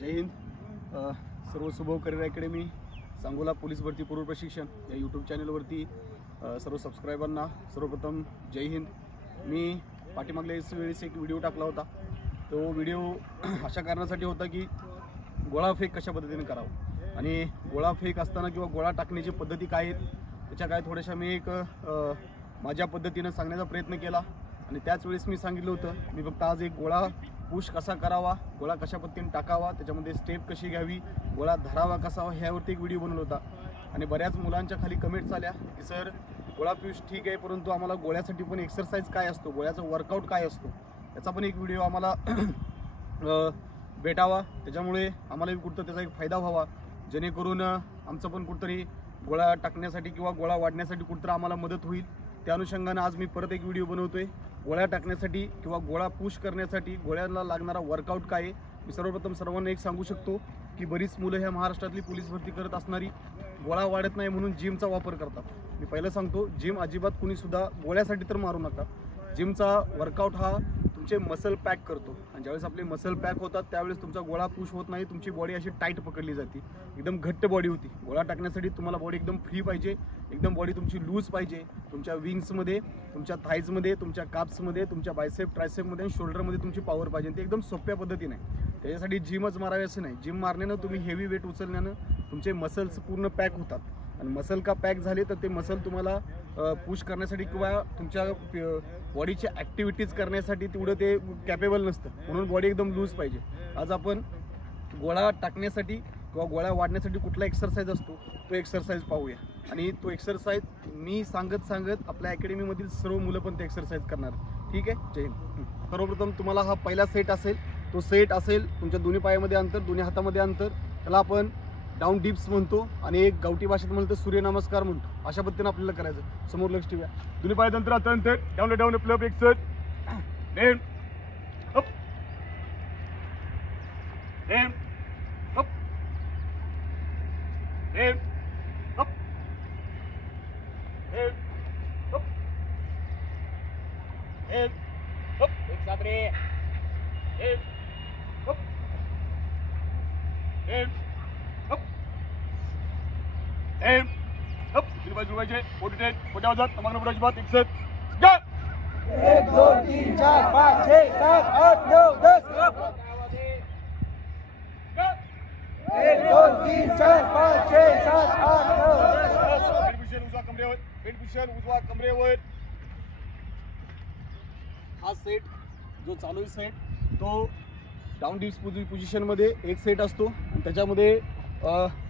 जय हिंद. सर्व शुभव career academy Sangola police भरती पूर्व प्रशिक्षण या यूट्यूब चॅनलवरती सर्व सबस्क्रायबरांना सर्वप्रथम जय हिंद. मी पाठीमागल्या वेळेस एक व्हिडिओ टाकला होता. तो व्हिडिओ अशा कारणासाठी होता की गोळाफेक कशा पद्धतीने करावं आणि गोळाफेक असताना किंवा गोळा टाकण्याची पद्धती काय आहेत त्याच्या काय थोड्याशा मी एक माझ्या पद्धतीने सांगण्याचा प्रयत्न केला. आणि त्याच वेळेस मी सांगितलं होतं मी फक्त आज एक गोळा पुश कसा करावा, गोळा कशा पद्धतीने टाकावा, त्याच्यामध्ये स्टेप कशी घ्यावी, गोळा धरावा कसा ह्यावरती एक व्हिडिओ बनवला होता. आणि बऱ्याच मुलांच्या खाली कमेंट्स आल्या की सर गोळा पुश ठीक आहे, परंतु आम्हाला गोळ्यासाठी पण एक्सरसाइज काय असतो, गोळ्याचा वर्कआउट काय असतो याचा पण एक व्हिडिओ आम्हाला भेटावा, त्याच्यामुळे आम्हालाही कुठं त्याचा एक फायदा व्हावा, जेणेकरून आमचं पण कुठंतरी गोळा टाकण्यासाठी किंवा गोळा वाढण्यासाठी कुठंतरी आम्हाला मदत होईल. त्या अनुषंगानं आज मी परत एक व्हिडिओ बनवतोय. गोळ्या टाकण्यासाठी किंवा गोळा पुश करण्यासाठी गोळ्याला लागणारा वर्कआउट काय आहे. मी सर्वप्रथम सर्वांना एक सांगू शकतो की बरीच मुलं ह्या महाराष्ट्रातली पोलीस भरती करत असणारी गोळा वाढत नाही म्हणून जिमचा वापर करतात. मी पहिलं सांगतो, जिम अजिबात कुणीसुद्धा गोळ्यासाठी तर मारू नका. जिमचा वर्कआउट हा तुमचे मसल पॅक करतो आणि ज्यावेळेस आपले मसल पॅक होतात त्यावेळेस तुमचा गोळा पुश होत नाही, तुमची बॉडी अशी टाईट पकडली जाते, एकदम घट्ट बॉडी होती. गोळा टाकण्यासाठी तुम्हाला बॉडी एकदम फ्री पाहिजे, एकदम बॉडी तुमची लूज पाहिजे. तुमच्या विंग्समध्ये, तुमच्या थाईजमध्ये, तुमच्या काप्समध्ये, तुमच्या बायसेप ट्रायसेपमध्ये आणि शोल्डरमध्ये तुमची पॉवर पाहिजे. ते एकदम सोप्या पद्धतीने. त्याच्यासाठी जिमच मारावी असं नाही. जिम मारण्यानं तुम्ही हेवी वेट उचलण्यानं तुमचे मसल्स पूर्ण पॅक होतात आणि मसल का पॅक झाले तर ते मसल तुम्हाला पुश करण्यासाठी किंवा तुमच्या बॉडीची ॲक्टिव्हिटीज करण्यासाठी तेवढं ते कॅपेबल नसतं, म्हणून बॉडी एकदम लूज पाहिजे. आज आपण गोळा टाकण्यासाठी किंवा गोळा वाढण्यासाठी कुठला एक्सरसाइज असतो तो एक्सरसाइज पाहूया. आणि तो एक्सरसाइज मी सांगत आपल्या अकॅडमीमधील सर्व मुलं पण ते एक्सरसाइज करणार. ठीक आहे. जय हिंद. सर्वप्रथम तुम्हाला हा पहिला सेट असेल, तो सेट असेल तुमच्या दोन्ही पायामध्ये अंतर, दोन्ही हातामध्ये अंतर, त्याला आपण डाऊन डिप्स म्हणतो आणि एक गावठी भाषेत म्हणतो सूर्यनमस्कार म्हणतो. अशा पद्धतीने आपल्याला करायचं. समोर लक्ष ठेवूया. दोन्ही पायात अंतर, आता अंतर, डाऊन डाऊन अप एक सेट, नेम अप नेम अप नेम अप नेम अप नेम अप एक साथ रे नेम अप नेम एम अप. तीन बाजू जुळवायचे. 49 मोठ्या आवाजात मागणं पुढे अजिबात. एक set go. 1 2 3 4 5 6 7 8 9 10 up. 1 2 3 4 5 6 7 8 9 10 up. Bend position उजवा कमरेवर, बेंड पोझिशन उजवा कमरेवर. हा सेट जो चालू आहे सेट तो डाऊन डिप्स पोझिशनमध्ये एक सेट असतो आणि त्याच्यामध्ये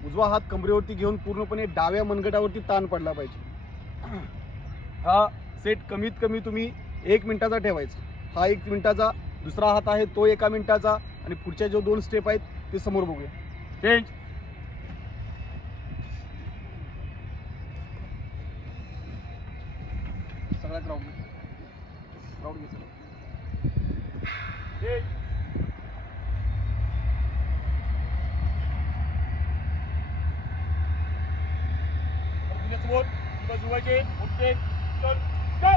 उजवा हात कमरेवरती घेऊन पूर्णपणे डाव्या मनगटावरती ताण पडला पाहिजे. हा सेट कमीत कमी तुम्ही 1 मिनिटाचा ठेवायचा. हा 1 मिनिटाचा. दुसरा हात आहे तो 1 मिनिटाचा आणि पुढच्या जो 2 स्टेप आहेत ते समोर बघूया. चेंज. सगळा क्राऊड घे. चेंज. समोर जुळवायचे. उठते. चल गो.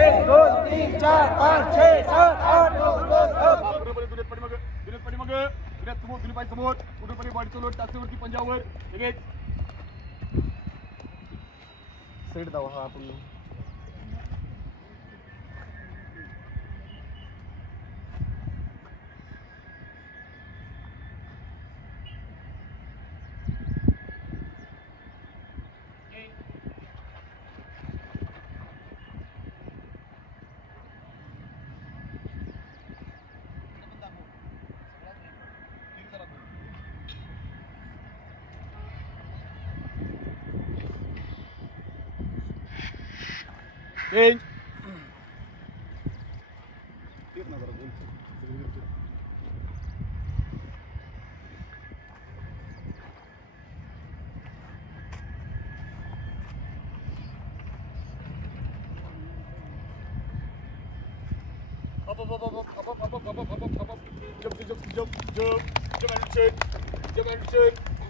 1 2 3 4 5 6 7 8 9 10 अप. बरोबर. दुनियेत पाठीमाग समोर, दोन्ही पाय समोर, पूर्णपणे बॉडीचं लोट टाचेवरती, पंजावर. लगेच सेट दावा. हा आपण चेंज.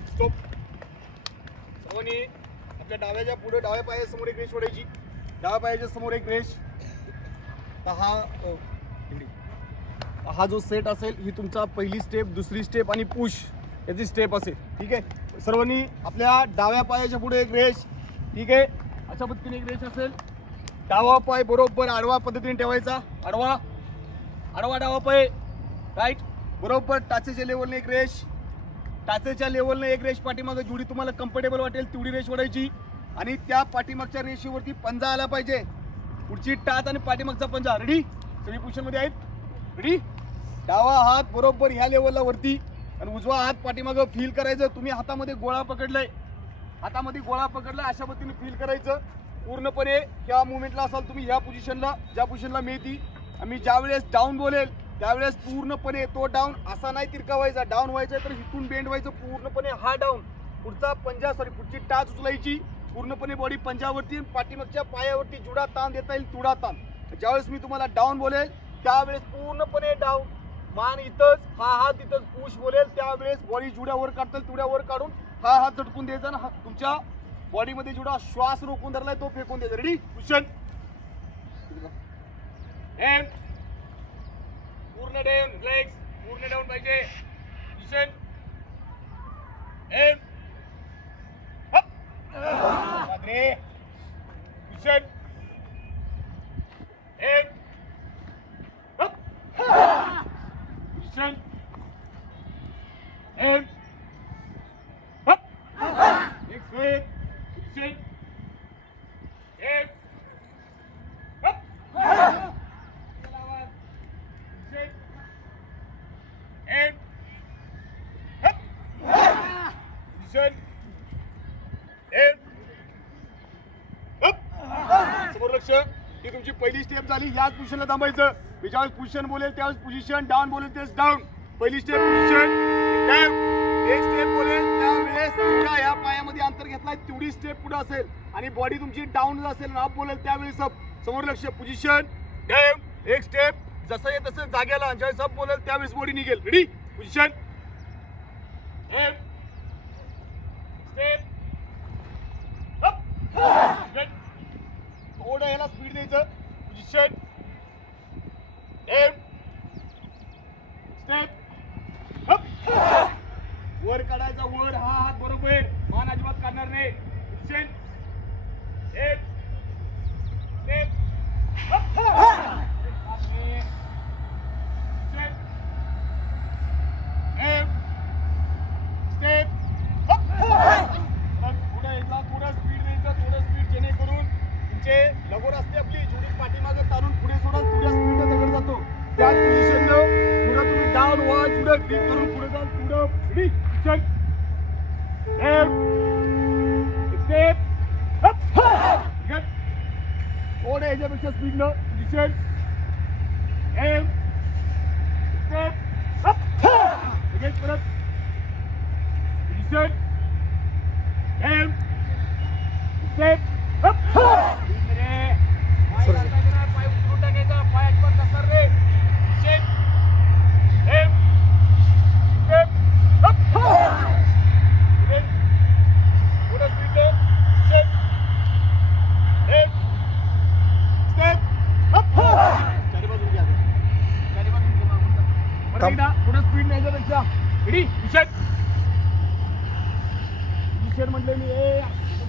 स्टॉप. सर्वांनी आपल्या डाव्याच्या पुढे डाव्या पायासमोर एक रेष ओढायची. डाव्या पायाच्या समोर एक रेष. हा हा जो सेट असेल ही तुमचा पहिली स्टेप, दुसरी स्टेप आणि पुश याची स्टेप असेल. ठीक आहे, सर्वांनी आपल्या डाव्या पायाच्या पुढे एक रेष. ठीक आहे, अशा पद्धतीने एक रेष असेल. डावा पाय बरोबर आडवा पद्धतीने ठेवायचा. आडवा आडवा डावा पाय राईट. बरोबर टाचेच्या लेवलने एक रेष, टाचेच्या लेवलने एक रेष पाठीमागे जेवढी तुम्हाला कम्फर्टेबल वाटेल तेवढी रेष ओढायची आणि त्या पाठीमागच्या रेषेवरती पंजा आला पाहिजे. पुढची टाच आणि पाठीमागचा पंजा. रेडी? सगळी पोझिशन मध्ये आहेत. रेडी? डावा हात बरोबर ह्या लेवलला वरती आणि उजवा हात पाठीमागं फील करायचं. तुम्ही हातामध्ये गोळा पकडलाय, हातामध्ये गोळा पकडला अशा पद्धतीने फील करायचं. पूर्णपणे ह्या मुवमेंटला असाल तुम्ही ह्या पोझिशनला, ज्या पोझिशनला मिळती. आम्ही ज्यावेळेस डाऊन बोलेल त्यावेळेस पूर्णपणे तो डाऊन असा नाही तिरकावायचा. डाऊन व्हायचा तर इथून बेंड व्हायचं पूर्णपणे. हा डाऊन पुढचा पंजा पुढची टाच उचलायची पूर्णपणे बॉडी पंजावरती, पाठीमागच्या पायावरती जुडा ताण देता येईल तुडा ताण. ज्यावेळेस मी तुम्हाला डाऊन बोलेल त्यावेळेस पूर्णपणे डाऊन, मान इथंच, हा हात इथंच. पुश बोलेल त्यावेळेस बॉडी जुड्यावर काढताल, तुड्यावर काढून हा हात झटकून द्यायचा आणि तुमच्या बॉडीमध्ये जुडा श्वास रोखून धरलाय तो फेकून द्यायचा. रेडी? पोझिशन एंड पूर्ण डाऊन, लेग्स पूर्ण डाऊन पाहिजे. Position end Padre. Position. Aim. Up. Position. Aim. Up. Next way. Position. Aim. Up. Position. Aim. Up. Position. Aim. समोर लक्ष. ही तुमची पहिली स्टेप झाली. याच पोझिशनला थांबायचं. मी ज्यावेळेस पोझिशन बोलेल त्यावेळेस पोझिशन, डाऊन बोलेल त्यावेळेस डाऊन. पहिली स्टेप पोझिशन डाऊन. एक स्टेप बोलेल त्यावेळेस जुडा या पायामध्ये अंतर घेतलाय तेवढी स्टेप पुढे असेल आणि बॉडी तुमची डाऊन असेल. अप बोलेल त्यावेळेस अप. समोर लक्ष. Position down. एक स्टेप जसं आहे तसं जाग्याला. ज्यावेळेस अप बोलेल त्यावेळेस बॉडी निघेल. रेडी? पोझिशन स्टेप थोडं याला स्पीड द्यायचं. पोझिशन एम स्टेप वर काढायचा. वर हा हात बरोबर, मान अजिबात काढणार नाही. Position M step M step थोडं स्पीड द्यायचं. थोडं स्पीड जेणेकरून लगोर असते आपली जुडी पाठीमागे तारून पुढे सोडाल थोड्या स्पीड दगड जातो. त्याच पोझिशननं थोडं तुम्ही डाऊन व्हा, जुडं क्लिक करून पुढे जाल. थोडं स्टेप थोडं याच्यापेक्षा स्पीडनं. पोझिशन एम स्टेप परत. पोझिशन एम स्टेप पाय उचलून टाकायचा. पाय अजिबात नसणार रे. पुढे स्पीड नाही याच्यापेक्षा. रेडी? विषय म्हटलं मी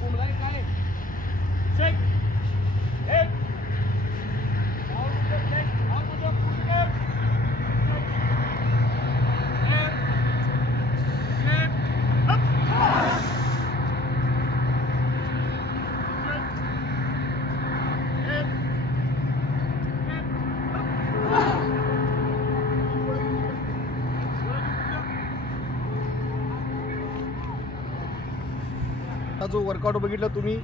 बोललाय काय. जो वर्कआउट बघितला तुम्ही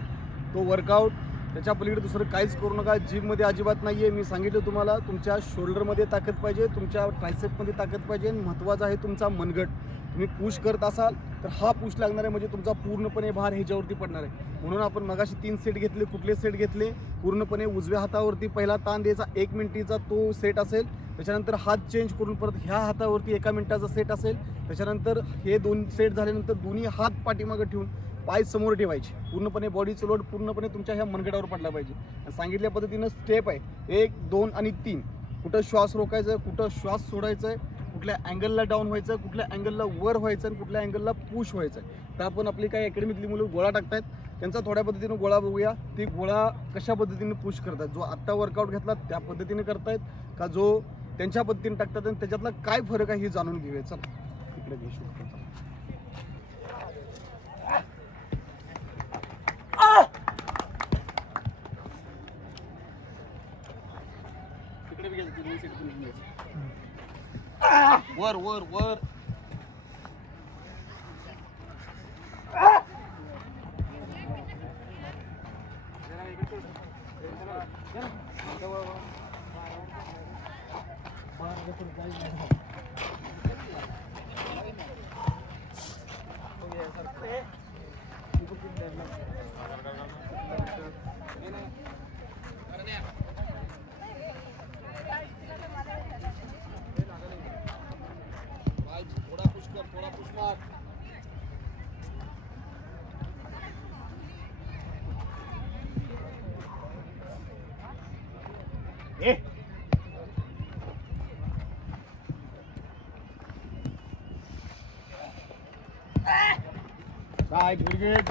तो वर्कआउट, त्याच्या पलीकडे दुसरं काहीच करू नका. जिममध्ये अजिबात नाही आहे. मी सांगितलं तुम्हाला तुमच्या शोल्डरमध्ये ताकद पाहिजे, तुमच्या ट्रायसेपमध्ये ताकद पाहिजे आणि महत्त्वाचा आहे तुमचा मनगट. तुम्ही पुश करत असाल तर हा पुश लागणार आहे म्हणजे तुमचा पूर्णपणे भार ह्याच्यावरती पडणार आहे. म्हणून आपण मगाशी 3 सेट घेतले. कुठले सेट घेतले? पूर्णपणे उजव्या हातावरती पहिला ताण द्यायचा 1 मिनिटाचा तो सेट असेल. त्याच्यानंतर हात चेंज करून परत ह्या हातावरती 1 मिनिटाचा सेट असेल. त्याच्यानंतर हे 2 सेट झाल्यानंतर दोन्ही हात पाठीमागे ठेवून पाय समोर ठेवायचे. पूर्णपणे बॉडीचं लोड पूर्णपणे तुमच्या ह्या मनगटावर पडला पाहिजे. सांगितल्या पद्धतीनं स्टेप आहे 1, 2 आणि 3. कुठं श्वास रोकायचा आहे, कुठं श्वास सोडायचा आहे, कुठल्या अँगलला डाऊन व्हायचं आहे, कुठल्या अँगलला वर व्हायचं आणि कुठल्या अँगलला पुश व्हायचं आहे. तर आपण आपली काही अकॅडमीतली मुलं गोळा टाकतायत, त्यांचा थोड्या पद्धतीनं गोळा बघूया. ते गोळा कशा पद्धतीने पुश करतात, जो आत्ता वर्कआउट घेतला त्या पद्धतीने करतायत का जो त्यांच्या पद्धतीने टाकतात, आणि त्याच्यातला काय फरक आहे हे जाणून घेऊया. चला इकडे घे शूट. वर वर वर थोडा पुश कर, थोडा पुश मार. Right, very good.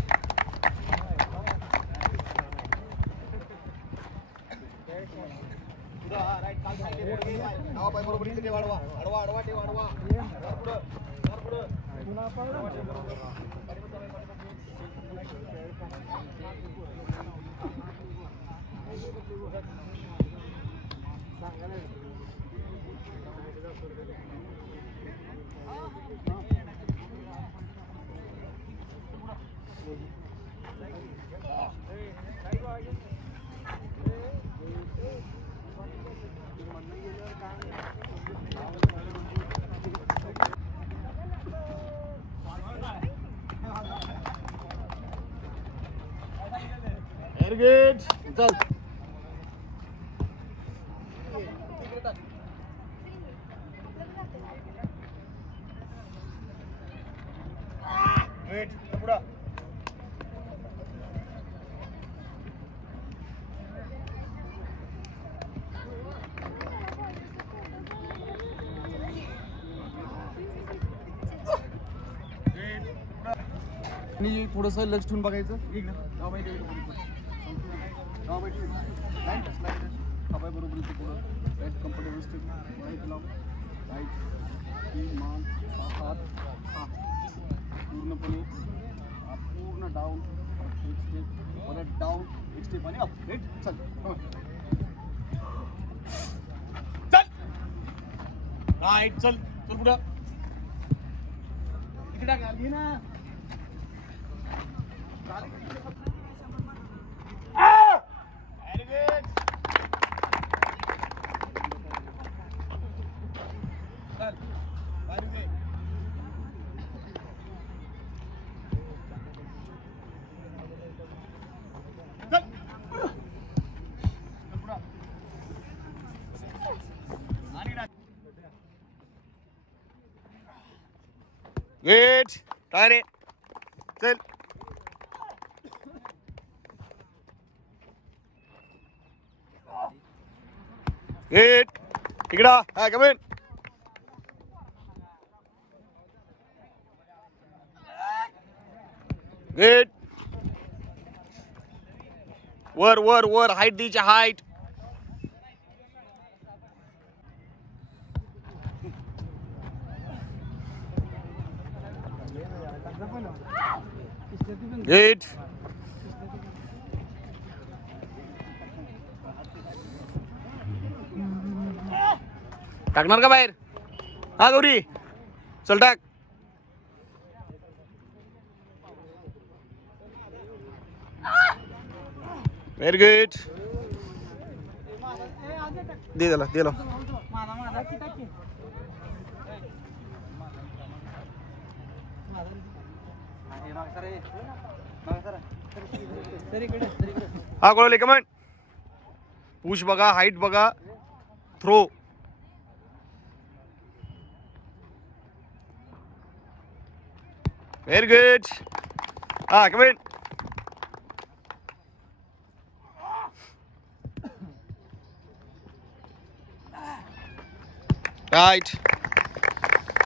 Right, काल सांगितले पुढे घे. नाव पाय बरोबर इथे वाढवा. आडवा आडवा ठेव, आडवा. पुढे पुढे पुन्हा very good. चल. Wait, पुढं. आणि थोडंसं लक्ष ठेवून बघायचं. बरोबर इथे पुढं राईट कम्फर्टेबल स्टेप राईट लाव राईट की मान हात हा पूर्णपणे पूर्ण डाऊन एक स्टेप परत डाऊन एक स्टेप आणि अप. राईट चल चल राईट चल चल पुढं इकडे घाली ना. Good. Try it. Good. Good. Pick it up. Come in. Good. Word. Height दीच्या height. Good. टाकणार का बाहेर? हा गौरी चल टाक. Very good. दे त्याला दे लो. हा गोळले कमेंट पुश बघा हाईट बघा थ्रो. Very good. हा कमेंट राईट.